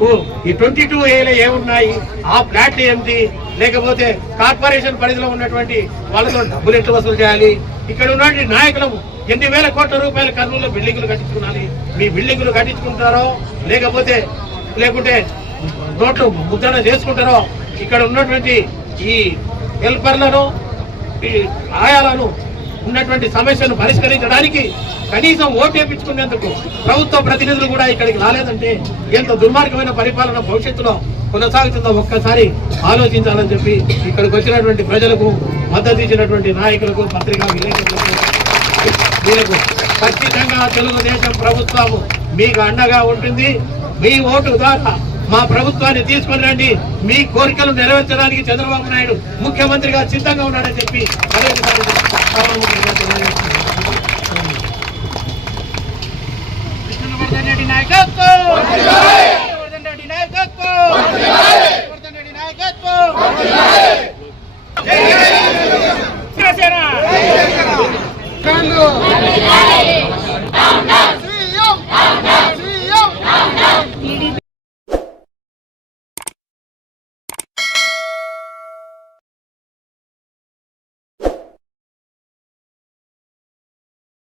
ఓ, ఈ twenty two ఏలో ఏమున్నాయి? ఆ ఫ్లాట్లు ఏంటి లేకపోతే కార్పొరేషన్ పరిధిలో ఉన్నటువంటి వాళ్ళతో డబ్బులు ఎట్లా వసూలు చేయాలి? ఇక్కడ ఉన్నటువంటి నాయకులు ఎన్ని వేల కోట్ల రూపాయల కర్నూలు బిల్డింగులు కట్టించుకోవాలి మీ బిల్డింగులు కట్టించుకుంటారో? లేకపోతే లేకుంటే నోట్లు ముద్రణ చేసుకుంటారో? ఇక్కడ ఉన్నటువంటి ఈ హెల్పర్లను ఈ ఆయాలను ఉన్నటువంటి సమస్యను పరిష్కరించడానికి కనీసం ఓటు వేయించుకునేందుకు ప్రభుత్వ ప్రతినిధులు కూడా ఇక్కడికి రాలేదంటే ఎంత దుర్మార్గమైన పరిపాలన భవిష్యత్తులో కొనసాగుతుందో ఒక్కసారి ఆలోచించాలని చెప్పి ఇక్కడికి వచ్చినటువంటి ప్రజలకు మద్దతు ఇచ్చినటువంటి నాయకులకు పత్రికా విలేకరులకు వీళ్ళకు ఖచ్చితంగా తెలుగుదేశం ప్రభుత్వం మీకు అండగా ఉంటుంది. మీ ఓటు ద్వారా మా ప్రభుత్వాన్ని తీసుకుని రండి. మీ కోరికలు నెరవేర్చడానికి చంద్రబాబు నాయుడు ముఖ్యమంత్రిగా సిద్ధంగా ఉన్నాడని చెప్పి Vai!